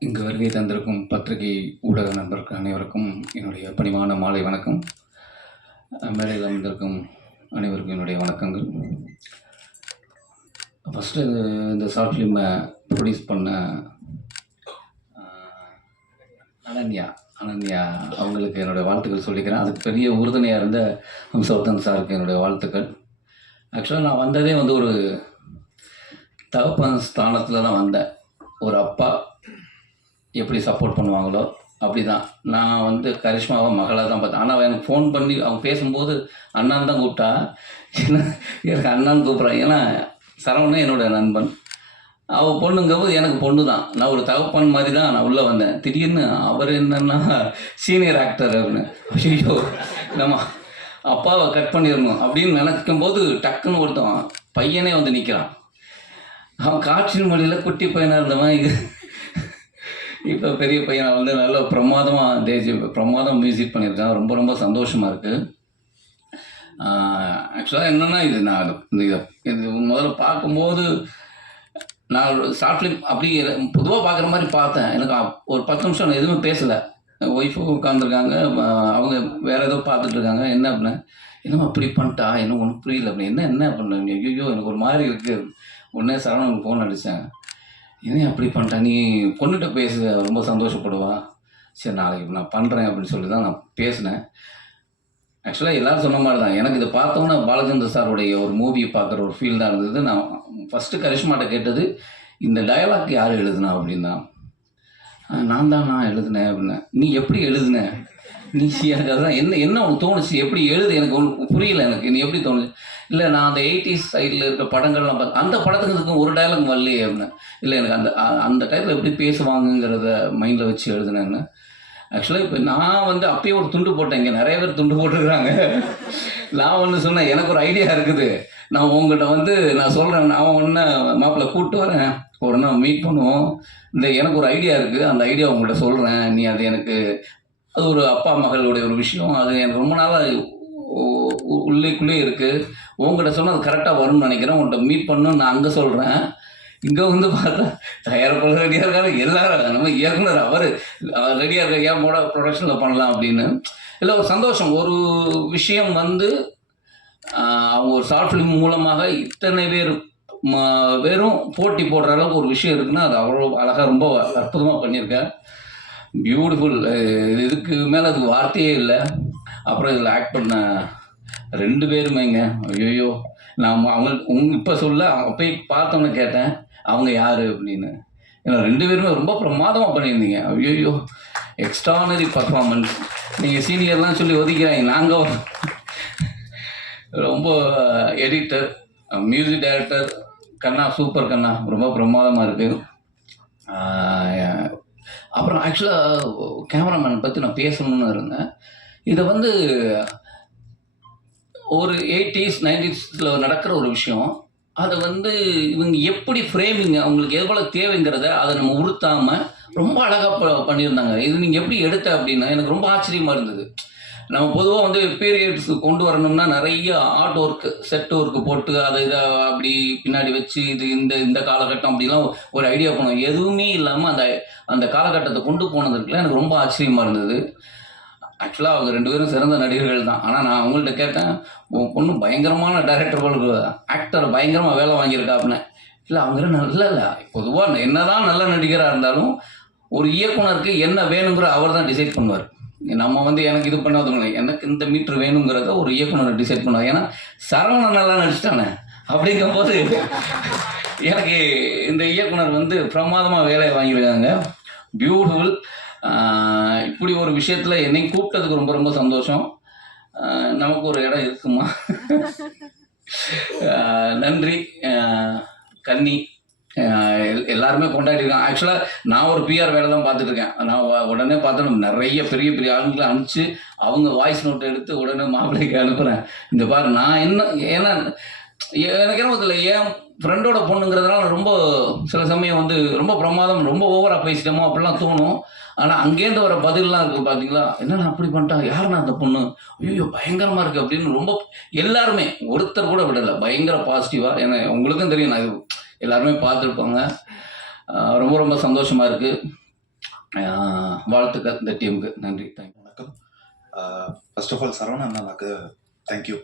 இங்கு வருகை தந்திருக்கும் பத்திரிகை ஊடக நண்பர்கள் அனைவருக்கும் என்னுடைய பணிவான மாலை வணக்கம். அஹ் மேடையில் அமர்ந்திருக்கும் அனைவருக்கும் என்னுடைய வணக்கங்கள். ஃபஸ்ட்டு இந்த ஷார்ட் ஃபிலிமை ப்ரொடியூஸ் பண்ண அனன்யா அனன்யா அவங்களுக்கு என்னுடைய வாழ்த்துக்கள் சொல்லிக்கிறேன். அதுக்கு பெரிய உறுதுணையாக இருந்த ஹம்சவர்தன் சாருக்கு என்னுடைய வாழ்த்துக்கள். ஆக்சுவலாக நான் வந்ததே வந்து ஒரு தகப்பன் ஸ்தானத்தில் தான் வந்தேன். ஒரு அப்பா எப்படி சப்போர்ட் பண்ணுவாங்களோ அப்படி தான் நான் வந்து கரிஷ்மாவை மகளாக தான் பார்த்தேன். ஆனால் அவன் எனக்கு ஃபோன் பண்ணி அவன் பேசும்போது அண்ணான் தான் கூப்பிட்டா. ஏன்னா எனக்கு அண்ணான்னு கூப்பிட்றான் ஏன்னா சரவணன் என்னோட நண்பன். அவள் பொண்ணுங்கிறது எனக்கு பொண்ணு தான் நான் ஒரு தகப்பன் மாதிரி தான் நான் உள்ளே வந்தேன். திடீர்னு அவர் என்னன்னா சீனியர் ஆக்டர் அப்படின்னு. ஐயோ நம்ம அப்பாவை கட் பண்ணிடணும் அப்படின்னு நினைக்கும் போது டக்குன்னு ஒருத்தன் பையனே வந்து நிற்கிறான் அவன் காற்றின் மொழியில் குட்டி பையனாக இருந்தவன். இது இப்போ பெரிய பையனை வந்து நல்ல பிரமாதமாக தேஜி பிரமாதம் மியூசிக் பண்ணியிருக்கான். ரொம்ப ரொம்ப சந்தோஷமாக இருக்குது ஆக்சுவலாக என்னென்னா இது நான் இந்த இதை இது முதல்ல பார்க்கும்போது நான் ஷார்ட் ஃபிலிம் அப்படி பொதுவாக பார்க்குற மாதிரி பார்த்தேன். எனக்கு அப்- ஒரு பத்து நிமிஷம் நான் எதுவுமே பேசலை. ஒய்ஃபும் உட்காந்துருக்காங்க அவங்க வேறு ஏதோ பார்த்துட்டு இருக்காங்க. என்ன அப்படின்னா என்னமோ அப்படி பண்ணிட்டா? என்ன ஒன்றும் புரியல அப்படின்னு. என்ன என்ன பண்ண ஐயோ எனக்கு ஒரு மாதிரி இருக்குது உடனே சரவணன் ஃபோன் அடித்தேன் என்ன அப்படி பண்ணிட்டா நீ பொண்ணுகிட்ட பேச ரொம்ப சந்தோஷப்படுவா. சரி நாளைக்கு நான் பண்ணுறேன் அப்படின்னு சொல்லி தான் நான் பேசினேன். ஆக்சுவலாக எல்லாரும் சொன்ன மாதிரி தான் எனக்கு இதை பார்த்தோன்னா பாலச்சந்திர சாருடைய ஒரு மூவியை பார்க்குற ஒரு ஃபீல் தான் இருந்தது. நான் ஃபஸ்ட்டு கரிஷ்மாட்ட கேட்டது இந்த டயலாக் யார் எழுதுனா அப்படின்னா நான் தான் நான் எழுதினேன் அப்படின்னேன் நீ எப்படி எழுதுன? நீ எனக்கு அதுதான் என்ன என்ன உனக்கு தோணுச்சு? எப்படி எழுது? எனக்கு ஒன்று புரியல எனக்கு. நீ எப்படி தோணுச்சு? இல்லை நான் அந்த எயிட்டிஸ் சைடில் இருக்க படங்கள்லாம் பார்த்து அந்த படத்துக்கு இதுக்கும் ஒரு டைலாக் வரலையே அப்படின்னேன் இல்லை எனக்கு அந்த அந்த டைத்தில் எப்படி பேசுவாங்கங்கிறத மைண்டில் வச்சு எழுதுனேன்னு. ஆக்சுவலாக இப்போ நான் வந்து அப்பயே ஒரு துண்டு போட்டேன். இங்கே நிறைய பேர் துண்டு போட்டுருக்குறாங்க. நான் ஒன்று சொன்னேன் எனக்கு ஒரு ஐடியா இருக்குது. நான் உங்கள்கிட்ட வந்து நான் சொல்கிறேன் நான் ஒன்று மாப்பிள்ளை கூப்பிட்டு வரேன். ஒரு நாள் மீட் பண்ணுவோம். இந்த எனக்கு ஒரு ஐடியா இருக்குது அந்த ஐடியா உங்கள்கிட்ட சொல்கிறேன் நீ அது எனக்கு அது ஒரு அப்பா மகளுடைய ஒரு விஷயம். அது எனக்கு ரொம்ப நாளாக உள்ளேக்குள்ளே இருக்குது உங்கள்கிட்ட சொன்னால் அது கரெக்டாக வரும்னு நினைக்கிறேன். உங்கள்கிட்ட மீட் பண்ணணும்னு நான் அங்கே சொல்கிறேன் இங்கே வந்து பார்த்தா தயாரிப்பாளர் ரெடியாக இருக்காரு. எல்லாரும் நம்ம இயக்குனர் அவர். ரெடியாக இருக்க ஏன் மூட ப்ரொடக்ஷனில் பண்ணலாம் அப்படின்னு. இல்லை ஒரு சந்தோஷம். ஒரு விஷயம் வந்து அவங்க ஒரு ஷார்ட் ஃபிலிம் மூலமாக இத்தனை பேர் வெறும் போட்டி போடுற அளவுக்கு ஒரு விஷயம் இருக்குன்னா அது அவ்வளோ அழகாக ரொம்ப அற்புதமாக பண்ணியிருக்கேன் பியூட்டிஃபுல் இதுக்கு மேலே அதுக்கு வார்த்தையே இல்லை. அப்புறம் இதில் ஆக்ட் பண்ண ரெண்டு பேருமேங்க ஐயோ நான் அவங்க உங்க இப்போ சொல்ல அப்பயே பார்த்தோன்னு கேட்டேன் அவங்க யார்? அப்படின்னு. ஏன்னா ரெண்டு பேருமே ரொம்ப பிரமாதமாக பண்ணியிருந்தீங்க. ஐயோ எக்ஸ்ட்ரானரி பர்ஃபார்மன்ஸ் நீங்கள் சீனியர்லாம் சொல்லி ஒதுக்கிறாங்க. நாங்கள் ரொம்ப எடிட்டர் மியூசிக் டைரக்டர் கண்ணா சூப்பர் கண்ணா. ரொம்ப பிரமாதமாக இருக்குது அப்புறம் ஆக்சுவலாக கேமராமேன் பற்றி நான் பேசணும்னு இருந்தேன். இதை வந்து ஒரு எயிட்டிஸ் நைன்டிஸில் நடக்கிற ஒரு விஷயம். அதை வந்து இவங்க எப்படி ஃப்ரேமிங் அவங்களுக்கு எவ்வளோ தேவைங்கிறத அதை நம்ம உறுத்தாமல் ரொம்ப அழகாக ப பண்ணியிருந்தாங்க. இது நீங்கள் எப்படி எடுத்த அப்படின்னா எனக்கு ரொம்ப ஆச்சரியமாக இருந்தது. நம்ம பொதுவாக வந்து பீரியட்ஸ் கொண்டு வரணும்னா நிறைய ஆர்ட் ஒர்க்கு செட் ஒர்க்கு போட்டு அதை இதை அப்படி பின்னாடி வச்சு இது இந்த இந்த காலகட்டம் அப்படிலாம் ஒரு ஐடியா பண்ணுவோம். எதுவுமே இல்லாமல் அந்த அந்த காலகட்டத்தை கொண்டு போனதுக்குலாம் எனக்கு ரொம்ப ஆச்சரியமாக இருந்தது. ஆக்சுவலாக அவங்க ரெண்டு பேரும் சிறந்த நடிகர்கள் தான். ஆனால் நான் அவங்கள்ட்ட கேட்டேன் உன் பொண்ணு பயங்கரமான டைரக்டர் போல ஆக்டர் பயங்கரமாக வேலை வாங்கியிருக்கா அப்படின்னு இல்லை அவங்க நல்ல இல்லை பொதுவாக என்னதான் நல்ல நடிகராக இருந்தாலும் ஒரு இயக்குனருக்கு என்ன வேணுங்கிற அவர் தான் டிசைட் பண்ணுவார். நம்ம வந்து எனக்கு இது பண்ணாதவங்க இல்லை. எனக்கு இந்த மீட்ரு வேணுங்கிறத ஒரு இயக்குனர் டிசைட் பண்ணுவாங்க ஏன்னா சரவணன் நல்லா நடிச்சிட்டானே. அப்படிங்கும்போது எனக்கு இந்த இயக்குனர் வந்து பிரமாதமாக வேலையை வாங்கியிருக்காங்க. பியூட்டிஃபுல் இப்படி ஒரு விஷயத்தில் என்னை கூப்பிட்டதுக்கு ரொம்ப ரொம்ப சந்தோஷம். நமக்கு ஒரு இடம் இருக்குமா? நன்றி. கன்னி. எல்லாருமே கொண்டாடிருக்கேன் ஆக்சுவலாக நான் ஒரு பிஆர் வேலை தான் பார்த்துட்டு இருக்கேன். நான் உடனே பார்த்தோம் நிறைய பெரிய பெரிய ஆளுங்களை அனுப்பிச்சு அவங்க வாய்ஸ் நோட் எடுத்து உடனே மாப்பிள்ளைக்கு அனுப்புகிறேன் இந்த பாரு நான் என்ன ஏன்னா எனக்கு என்ன தெரியல என் ஃப்ரெண்டோட பொண்ணுங்கிறதுனால ரொம்ப சில சமயம் வந்து ரொம்ப பிரமாதம் ரொம்ப ஓவராக பேசிட்டோமோ அப்படிலாம் தோணும். ஆனால் அங்கேருந்து வர பதில்லாம் இருக்குது பார்த்தீங்களா என்னண்ணா அப்படி பண்ணிட்டா? யாருண்ணா அந்த பொண்ணு? ஐயோ பயங்கரமாக இருக்குது அப்படின்னு ரொம்ப எல்லாருமே ஒருத்தர் கூட விடலை. பயங்கர பாசிட்டிவாக ஏன்னா உங்களுக்கும் தெரியும் நான் எல்லாருமே பார்த்துருப்பாங்க. ரொம்ப ரொம்ப சந்தோஷமாக இருக்குது வாழ்த்துக்கள் இந்த டீமுக்கு. நன்றி. தேங்க்யூ வணக்கம். ஃபர்ஸ்ட் ஆஃப் ஆல் சரவண அண்ணாக்கு தேங்க்யூ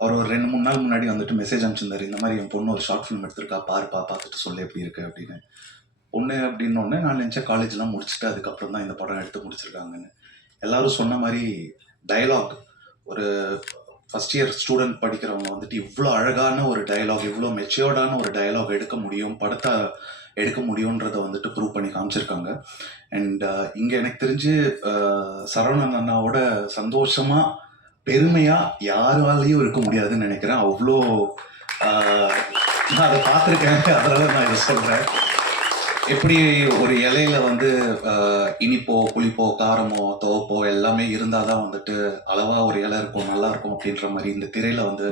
அவர் ஒரு ரெண்டு மூணு நாள் முன்னாடி வந்துட்டு மெசேஜ் அனுப்பிச்சிருந்தாரு. இந்த மாதிரி என் பொண்ணு ஒரு ஷார்ட் ஃபிலிம் எடுத்திருக்கா பாருப்பா பார்த்துட்டு சொல்லு எப்படி இருக்கு அப்படின்னு. பொண்ணு அப்படின்னோடனே நான் நினச்சேன் காலேஜ்லாம் முடிச்சுட்டு அதுக்கப்புறம் தான் இந்த படம் எடுத்து முடிச்சிருக்காங்கன்னு. எல்லாரும் சொன்ன மாதிரி டயலாக் ஒரு ஃபஸ்ட் இயர் ஸ்டூடெண்ட் படிக்கிறவங்க வந்துட்டு இவ்வளோ அழகான ஒரு டயலாக் இவ்வளோ மெச்சோர்டான ஒரு டயலாக் எடுக்க முடியும் படத்தை எடுக்க முடியுன்றதை வந்துட்டு ப்ரூவ் பண்ணி காமிச்சிருக்காங்க. அண்ட் uh, இங்கே எனக்கு தெரிஞ்சு uh, சரவணன் அண்ணாவோட சந்தோஷமாக பெருமையாக யாராலையும் இருக்க முடியாதுன்னு நினைக்கிறேன். அவ்வளோ uh, நான் அதை பார்த்துருக்கேன். அதனால நான் இதை சொல்கிறேன் எப்படி ஒரு இலையில வந்து இனிப்போ புளிப்போ காரமோ துவப்போ எல்லாமே இருந்தால் தான் வந்துட்டு அளவா ஒரு இலை இருக்கும் நல்லா இருக்கும் அப்படின்ற மாதிரி இந்த திரையில வந்து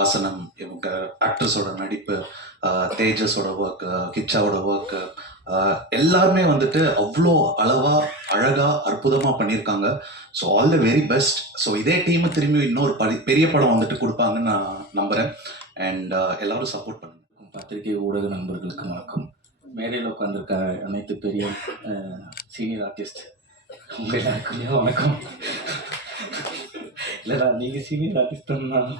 வசனம் இவங்க ஆக்டர்ஸோட நடிப்பு தேஜஸோட ஒர்க்கு கிச்சாவோட ஒர்க்கு எல்லாருமே வந்துட்டு அவ்வளோ அளவா அழகா அற்புதமா பண்ணியிருக்காங்க. So all the very best so இதே டீமை திரும்பி இன்னொரு படி பெரிய படம் வந்துட்டு கொடுப்பாங்கன்னு நான் நம்புறேன். அண்ட் எல்லாரும் சப்போர்ட் பண்ணுங்க. பத்திரிகை ஊடக நண்பர்களுக்கு வணக்கம். மேடையில் உட்காந்துருக்க அனைத்து பெரிய சீனியர் ஆர்டிஸ்ட் உங்கள் எல்லாருக்குமே வணக்கம். இல்லைடா நீங்கள் சீனியர் ஆர்டிஸ்ட் தான்?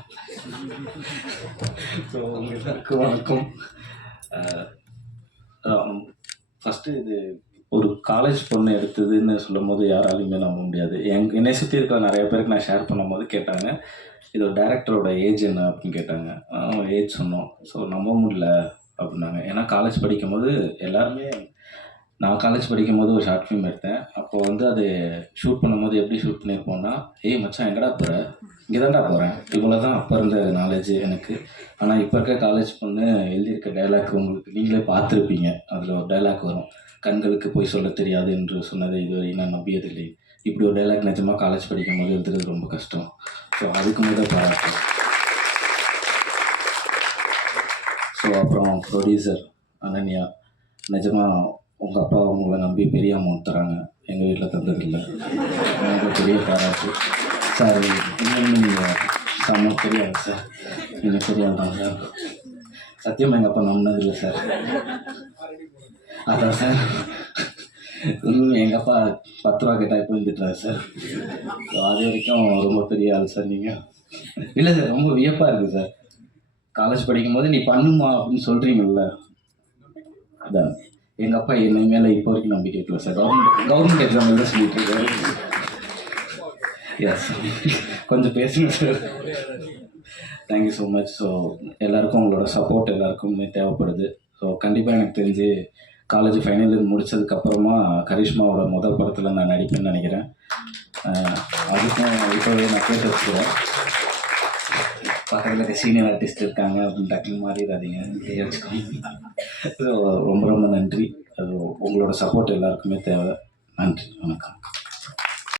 ஸோ உங்கள் எல்லாருக்கும் வணக்கம். ஃபஸ்ட்டு இது ஒரு காலேஜ் பொண்ணு எடுத்ததுன்னு சொல்லும் போது யாராலையுமே நம்ப முடியாது. என் என்னை சுற்றி இருக்க நிறைய பேருக்கு நான் ஷேர் பண்ணும்போது கேட்டாங்க இது ஒரு டேரக்டரோட ஏஜ் என்ன அப்படின்னு கேட்டாங்க. ஏஜ் சொன்னோம். ஸோ நம்ப முடியல. அப்படின்னாங்க. ஏன்னா காலேஜ் படிக்கும்போது எல்லாருமே நான் காலேஜ் படிக்கும் போது ஒரு ஷார்ட் ஃபிலிம் எடுத்தேன். அப்போ வந்து அது ஷூட் பண்ணும்போது எப்படி ஷூட் பண்ணியிருப்போம்னா ஏய் மச்சான் எங்கடா போகிற இங்கே தான்டா போகிறேன் இவ்வளோ தான் அப்போ இருந்த நாலேஜ் எனக்கு. ஆனால் இப்போ இருக்க காலேஜ் பொண்ணு எழுதியிருக்க டைலாக் உங்களுக்கு நீங்களே பார்த்துருப்பீங்க. அதில் ஒரு டைலாக் வரும். கண்களுக்கு போய் சொல்ல தெரியாது என்று சொன்னதை இதுவரை நான் நம்பியதில்லை. இப்படி ஒரு டைலாக் நிஜமாக காலேஜ் படிக்கும் போது எழுதுறது ரொம்ப கஷ்டம். ஸோ அதுக்கு முதல் பாராட்டு. அப்புறம் ப்ரொடியூசர் அனன்யா நிஜமாக உங்கள் அப்பா உங்களை நம்பி பெரிய அமௌண்ட் தராங்க. எங்கள் வீட்டில் தந்ததில்லை. எனக்கு பெரிய பாராட்டு. சார் இன்னும் நீங்கள் செம்ம பெரிய சார். நீங்கள் பெரிய தான் சார். சத்தியமாக எங்கள் அப்பா நம்பினதில்லை சார். அதான் சார். இன்னும் எங்கள் அப்பா பத்து ரூபா கேட்டால் இப்போ திட்டுறாரு சார். ஸோ அது வரைக்கும் ரொம்ப பெரிய ஆள் சார் நீங்கள் இல்லை சார் ரொம்ப வியப்பாக இருக்குது சார். காலேஜ் படிக்கும்போது நீ பண்ணுமா? அப்படின்னு சொல்கிறீங்கல்ல அதான். எங்கள் அப்பா என்னை மேலே இப்போ வரைக்கும் நம்பிக்கை வைக்கல சார் கவர்மெண்ட் கவர்மெண்ட் எக்ஸாம் தான் சொல்லிட்டு இருக்காரு. எஸ் கொஞ்சம் பேசுங்க sir thank you so much so எல்லாருக்கும் உங்களோட சப்போர்ட் எல்லாருக்குமே தேவைப்படுது. ஸோ கண்டிப்பாக எனக்கு தெரிஞ்சு காலேஜ் ஃபைனல் முடித்ததுக்கப்புறமா முடிச்சதுக்கப்புறமா கரிஷ்மாவோட முதல் படத்தில் நான் நடிப்பேன்னு நினைக்கிறேன். அதுக்கும் இப்போவே நான் கேட்டு வச்சுக்கிறேன். பக்கத்தில் சீனியர் ஆர்டிஸ்ட் இருக்காங்க அப்படின்னு டக்குனு மாறிடாதீங்க. வச்சுக்கோங்க ஸோ ரொம்ப ரொம்ப நன்றி. அது உங்களோட சப்போர்ட் எல்லாருக்குமே தேவை. நன்றி. வணக்கம்.